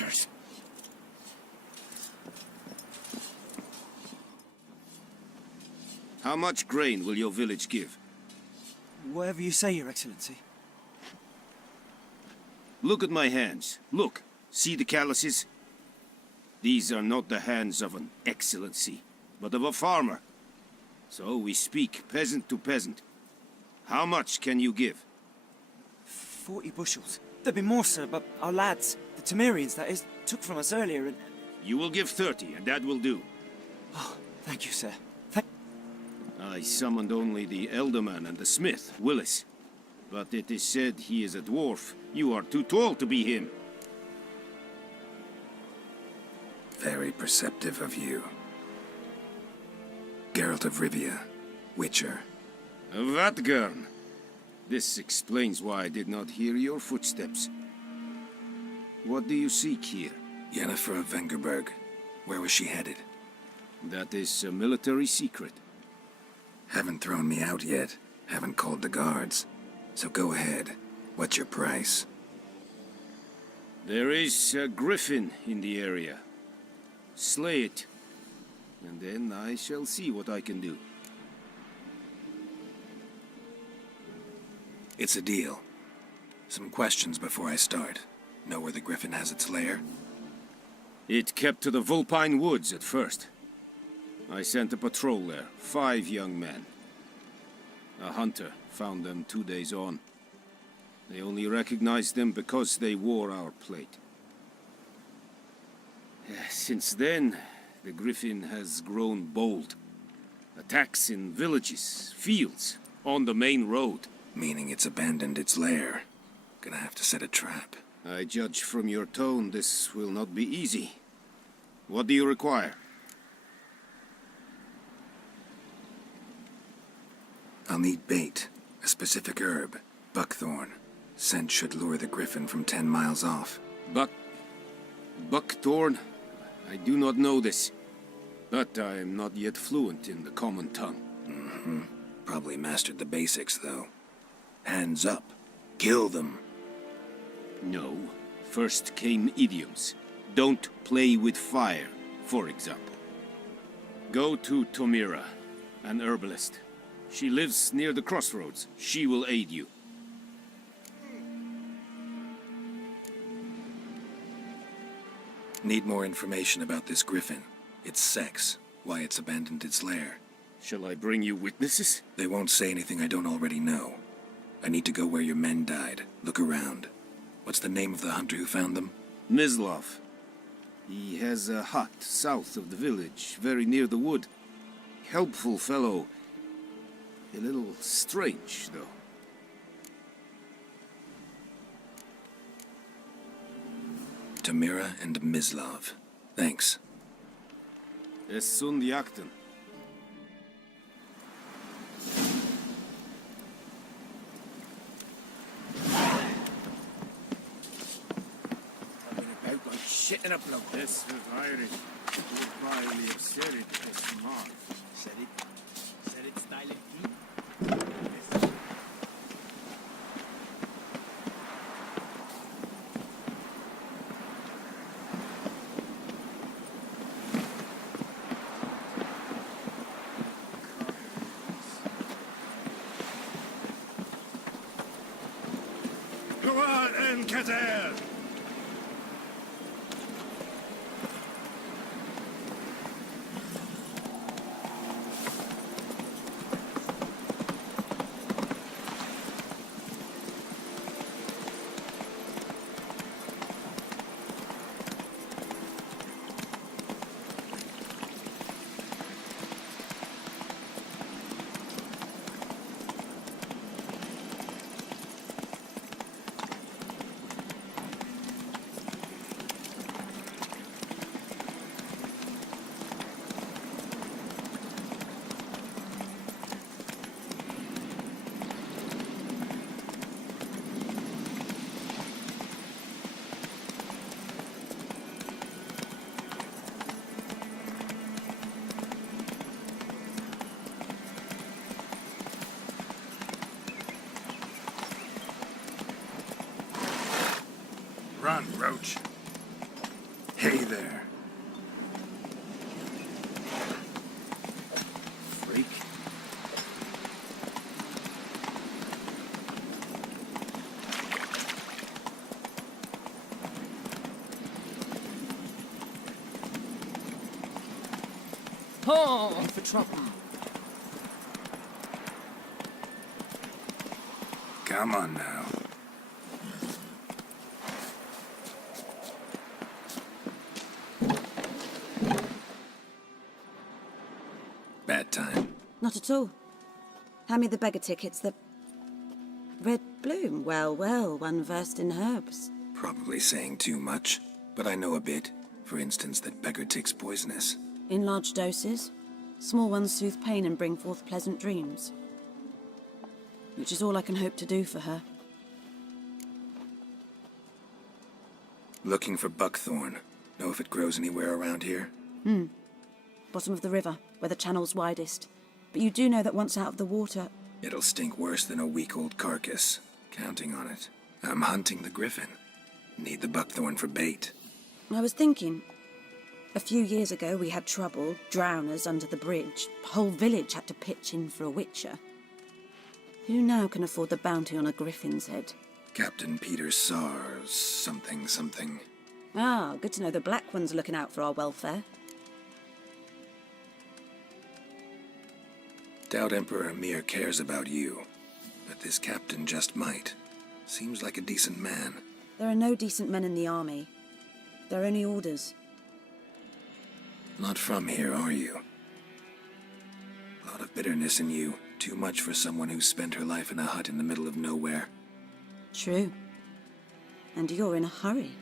creatures. How much grain will your village give? Whatever you say, Your Excellency. Look at my hands. Look. See the calluses? These are not the hands of an excellency, but of a farmer. So we speak peasant to peasant. How much can you give? 40 bushels. There'd be more, sir, but our lads, the Temerians, that is, took from us earlier and... You will give 30, and that will do. Oh, thank you, sir. I summoned only the elderman and the smith, Willis. But it is said he is a dwarf. You are too tall to be him. Very perceptive of you. Geralt of Rivia, Witcher. Vatgern. This explains why I did not hear your footsteps. What do you seek here? Yennefer of Vengerberg. Where was she headed? That is a military secret. Haven't thrown me out yet. Haven't called the guards. So go ahead. What's your price? There is a griffin in the area. Slay it. And then I shall see what I can do. It's a deal. Some questions before I start. Know where the griffin has its lair? It kept to the Vulpine Woods at first. I sent a patrol there, 5 young men. A hunter found them 2 days on. They only recognized them because they wore our plate. Since then, the griffin has grown bold. Attacks in villages, fields, on the main road. Meaning it's abandoned its lair. Gonna have to set a trap. I judge from your tone this will not be easy. What do you require? I'll need bait, a specific herb, buckthorn. Scent should lure the griffin from 10 miles off. Buckthorn? I do not know this. But I am not yet fluent in the common tongue. Mm-hmm. Probably mastered the basics, though. Hands up. Kill them. No. First came idioms. Don't play with fire, for example. Go to Tomira, an herbalist. She lives near the crossroads. She will aid you. Need more information about this griffin. Its sex, why it's abandoned its lair. Shall I bring you witnesses? They won't say anything I don't already know. I need to go where your men died. Look around. What's the name of the hunter who found them? Mislav. He has a hut south of the village, very near the wood. Helpful fellow. A little strange, though. Tamira and Mislav. Thanks. Es sunt jakten. About like shit in a bloke. This is Irish. Would probably have said it as smart. Said it style of Go on and Kater! Run, Roach. there. Freak. Oh, for trouble. Come on now. Bad time. Not at all. Hand me the beggar tickets, the... Red bloom. Well, well, one versed in herbs. Probably saying too much, but I know a bit. For instance, that beggar tick's poisonous. In large doses. Small ones soothe pain and bring forth pleasant dreams. Which is all I can hope to do for her. Looking for buckthorn. Know if it grows anywhere around here? Bottom of the river, where the channel's widest. But you do know that once out of the water... It'll stink worse than a week-old carcass. Counting on it. I'm hunting the griffin. Need the buckthorn for bait. I was thinking... A few years ago we had trouble, drowners under the bridge. Whole village had to pitch in for a witcher. Who now can afford the bounty on a griffin's head? Captain Peter Sars, something. Ah, good to know the Black One's looking out for our welfare. Doubt Emperor Emir cares about you, but this captain just might. Seems like a decent man. There are no decent men in the army. There are only orders. Not from here, are you? A lot of bitterness in you. Too much for someone who spent her life in a hut in the middle of nowhere. True. And you're in a hurry.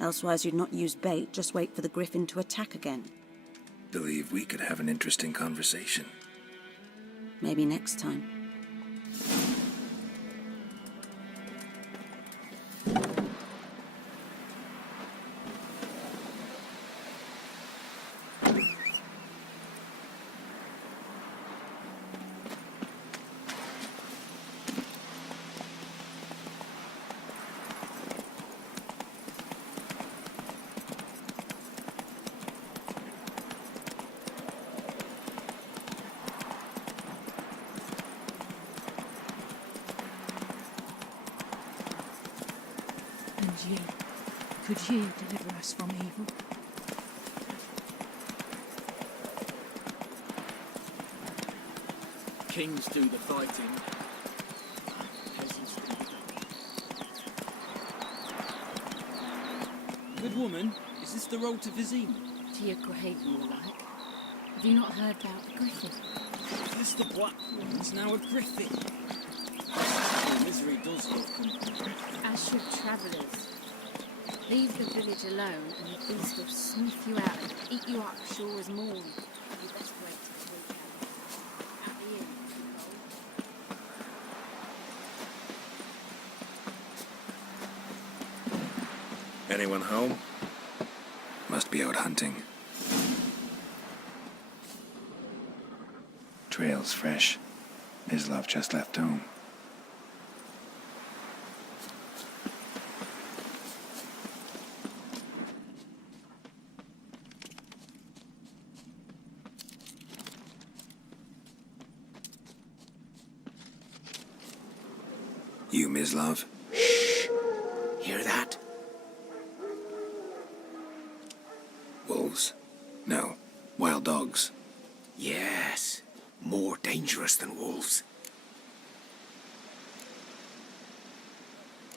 Elsewise you'd not use bait, just wait for the griffin to attack again. Believe we could have an interesting conversation. Maybe next time. And ye, could ye deliver us from evil? Kings do the fighting. Peasants do the... Good woman, is this the road to Vizima? To your grave, more like. Have you not heard about the griffin? That's the Black One's now a griffin. The misery does look As should travellers. Leave the village alone and the beast will sniff you out and eat you up sure as morn. You best wait till the weekend. At the inn, Anyone home? Must be out hunting. Trail's fresh. Mislav just left home. You, Mislav? Hear that? Wolves? No. Wild dogs. Yes. More dangerous than wolves.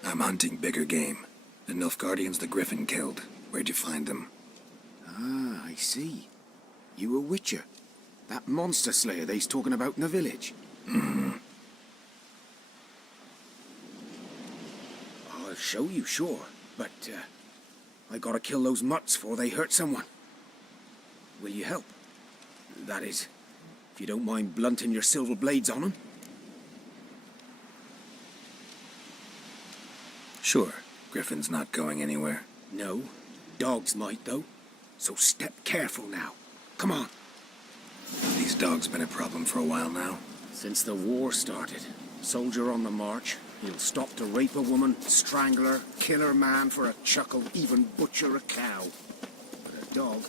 I'm hunting bigger game. The Nilfgaardians the Griffin killed. Where'd you find them? Ah, I see. You a witcher. That monster slayer they's talking about in the village. I'll show you, sure. But, I gotta kill those mutts before they hurt someone. Will you help? That is, if you don't mind blunting your silver blades on them. Sure. Griffin's not going anywhere. No, dogs might, though. So step careful now. Come on. These dogs been a problem for a while now. Since the war started. Soldier on the march, He'll stop to rape a woman, strangle her, kill her man for a chuckle, even butcher a cow. But a dog,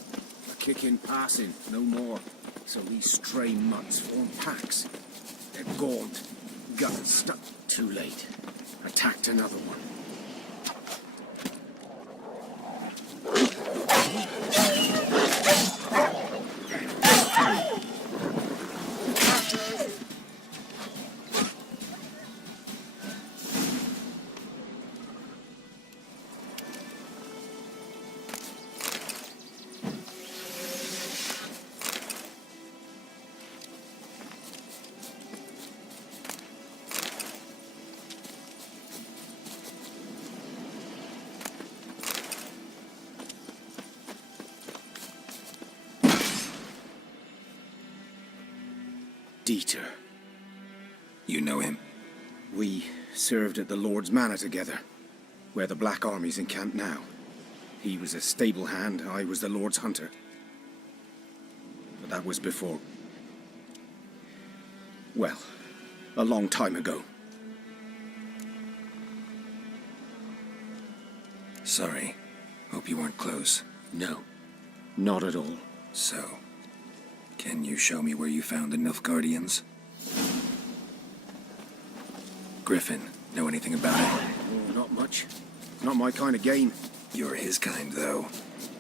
a kick in passing, no more. So these stray mutts form packs. They're gaunt, gut stuck. Too late. Attacked another one. Dieter. You know him? We served at the Lord's Manor together, where the Black Army's encamped now. He was a stable hand, I was the Lord's hunter. But that was before... well, a long time ago. Sorry. Hope you weren't close. No, not at all. So, can you show me where you found the Nilfgaardians? Griffin, know anything about it? Oh, not much. Not my kind of game. You're his kind, though.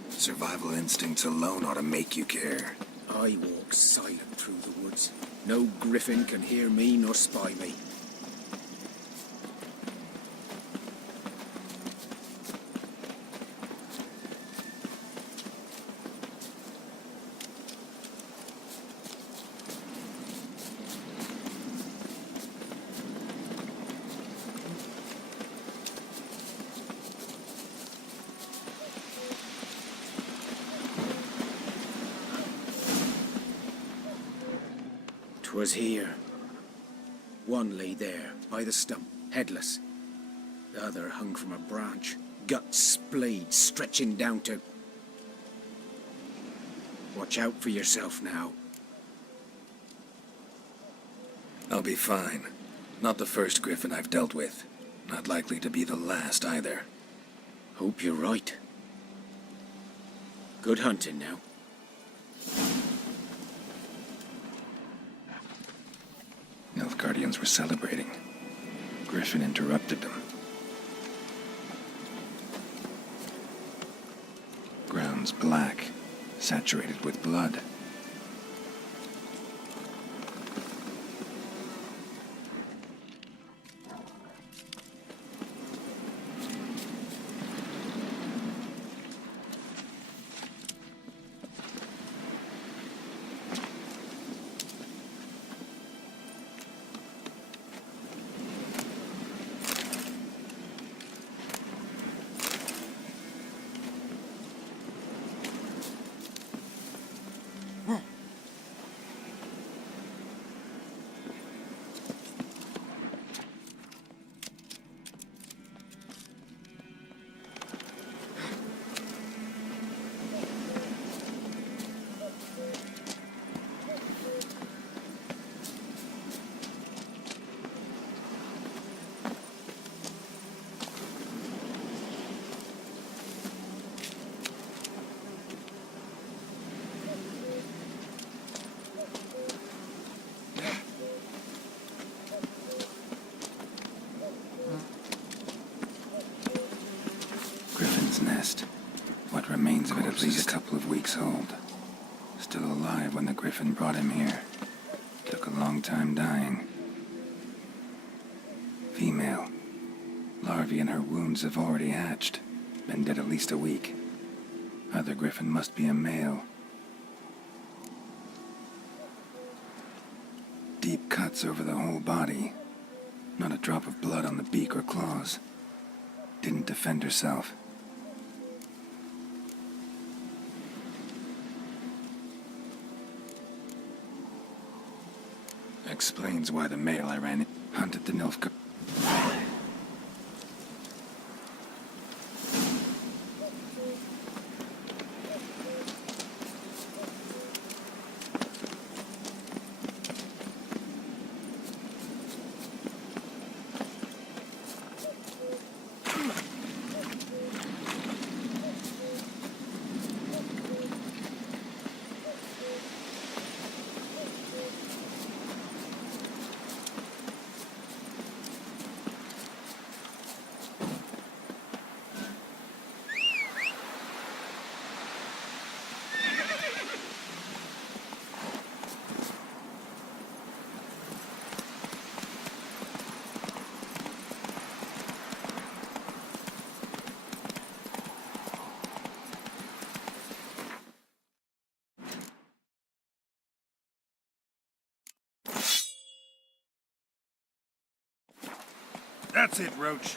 Survival instincts alone ought to make you care. I walk silent through the woods. No griffin can hear me nor spy me. Was here. One lay there, by the stump, headless. The other hung from a branch, gut splayed, stretching down to... Watch out for yourself now. I'll be fine. Not the first griffin I've dealt with. Not likely to be the last either. Hope you're right. Good hunting now. Nilfgaardians were celebrating. Griffin interrupted them. Ground's black, saturated with blood. Nest. What remains of it at least a couple of weeks old. Still alive when the griffin brought him here. Took a long time dying. Female. Larvae in her wounds have already hatched. Been dead at least a week. Other griffin must be a male. Deep cuts over the whole body. Not a drop of blood on the beak or claws. Didn't defend herself. Explains why the male I ran in hunted the Nilfgaard. That's it, Roach.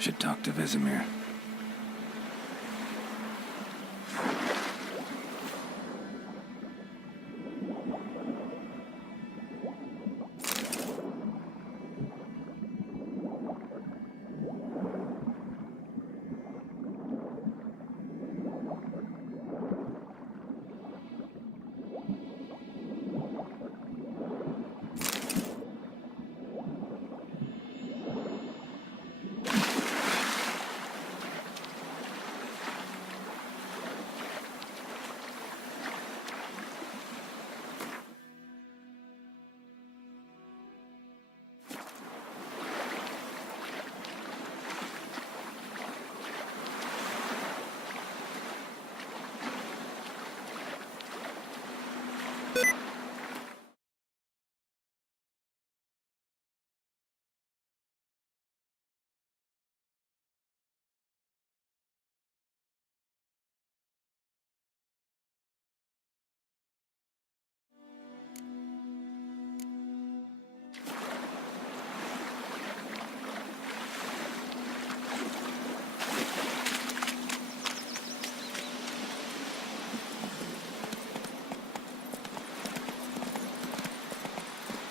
Should talk to Vesemir.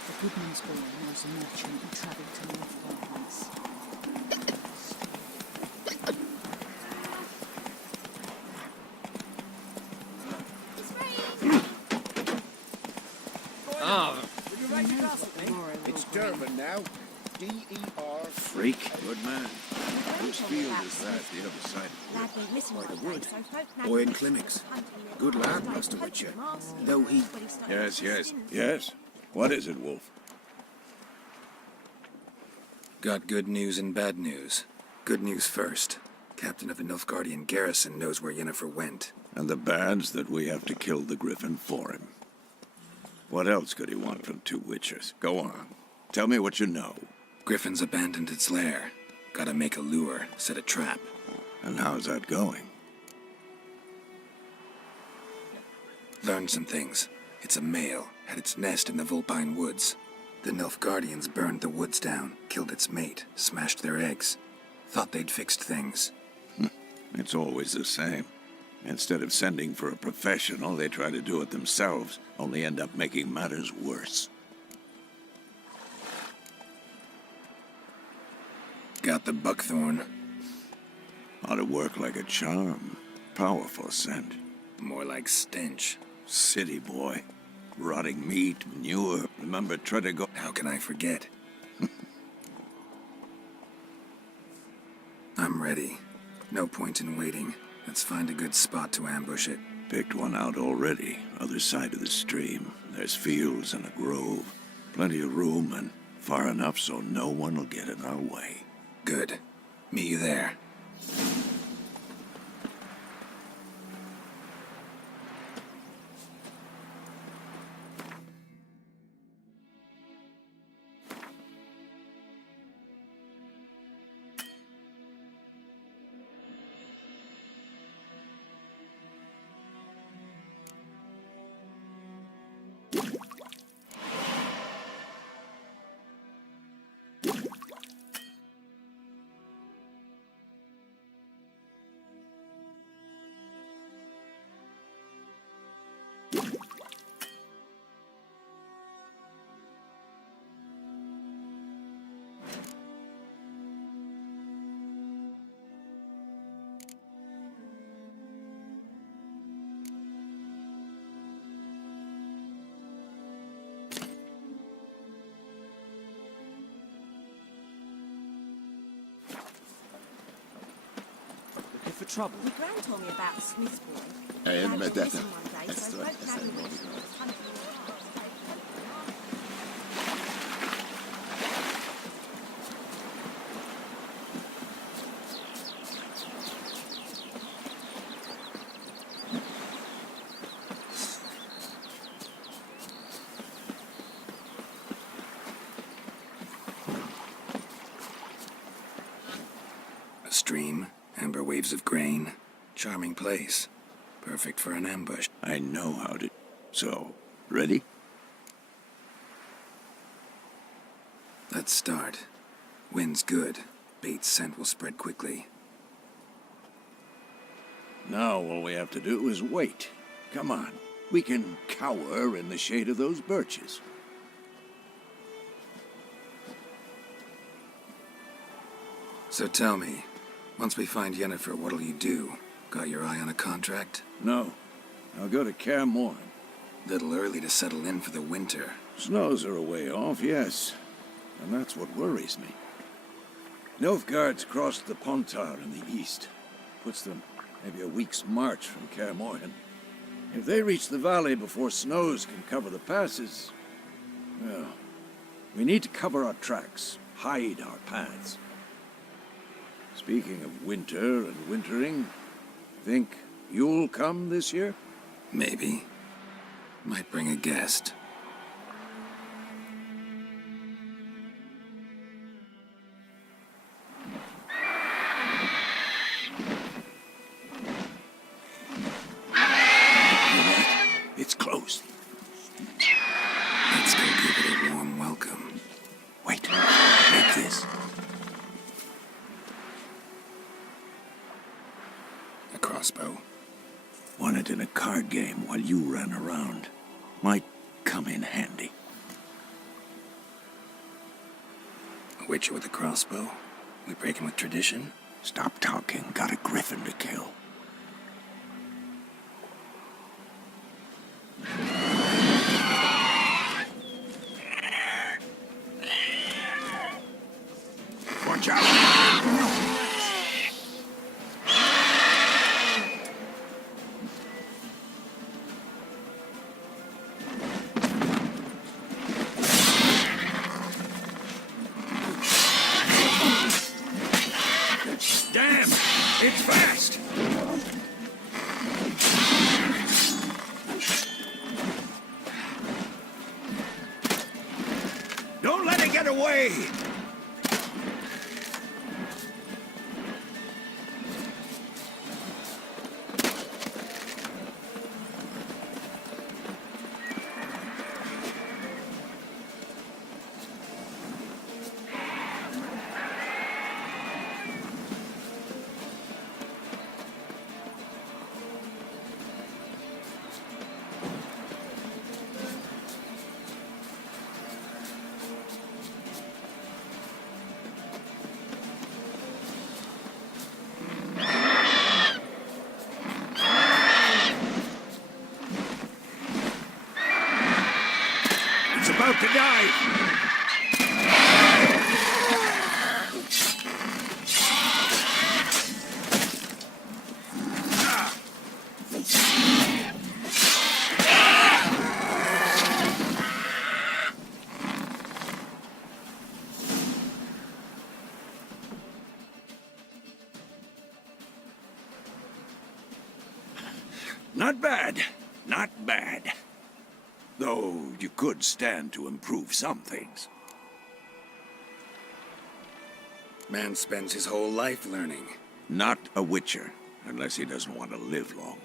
The Goodman's Boy knows a merchant who travelled to North once. It's Durban now. D-E-R. Freak. Good man. Whose field is that, the other side Lad won't listen By the one wood. day, so folk know Boy in he's clinics. hunting in Good the lad, past, Master like Witcher. poaching masks. Though he... But he started Yes, to yes, sin. yes. What is it, Wolf? Got good news and bad news. Good news first. Captain of the Nilfgaardian garrison knows where Yennefer went. And the bad's that we have to kill the griffin for him. What else could he want from two witchers? Go on. Tell me what you know. Griffin's abandoned its lair. Gotta make a lure, set a trap. And how's that going? Learned some things. It's a male, had its nest in the Vulpine Woods. The Nilfgaardians burned the woods down, killed its mate, smashed their eggs. Thought they'd fixed things. It's always the same. Instead of sending for a professional, they try to do it themselves, only end up making matters worse. Got the buckthorn. Ought to work like a charm. Powerful scent. More like stench. City boy. Rotting meat, manure. Remember, try to go... How can I forget? I'm ready. No point in waiting. Let's find a good spot to ambush it. Picked one out already. Other side of the stream. There's fields and a grove. Plenty of room and far enough so no one will get in our way. Good. Meet you there. looking for trouble. My gran told me about the Smith's boy. Hey, Found met him that. missing one day, so he wrote Daddy a letter and was hunting him around. A stream, amber waves of grain. Charming place. Perfect for an ambush. I know how to... So, ready? Let's start. Wind's good. Bait's scent will spread quickly. Now all we have to do is wait. Come on. We can cower in the shade of those birches. So tell me, once we find Yennefer, what'll you do? Got your eye on a contract? No. I'll go to Kaer Morhen. Little early to settle in for the winter. Snows are a way off, yes. And that's what worries me. Nilfgaard's crossed the Pontar in the east. Puts them maybe a week's march from Kaer Morhen. If they reach the valley before snows can cover the passes, well, we need to cover our tracks, hide our paths. Speaking of winter and wintering, think you'll come this year? Maybe. Might bring a guest. It's closed. Let's go give it a warm welcome. Wait, like this. A crossbow. Won it in a card game while you ran around. Might come in handy. A witcher with a crossbow. We breaking with tradition? Stop talking. Got a griffin to kill. Watch out! Damn! It's fast! Don't let it get away! It's about to die! Not bad. Not bad. Though you could stand to improve some things. Man spends his whole life learning. Not a witcher, unless he doesn't want to live long.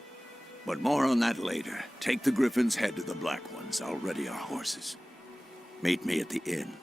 But more on that later. Take the Griffin's head to the Black Ones. I'll ready our horses. Meet me at the inn.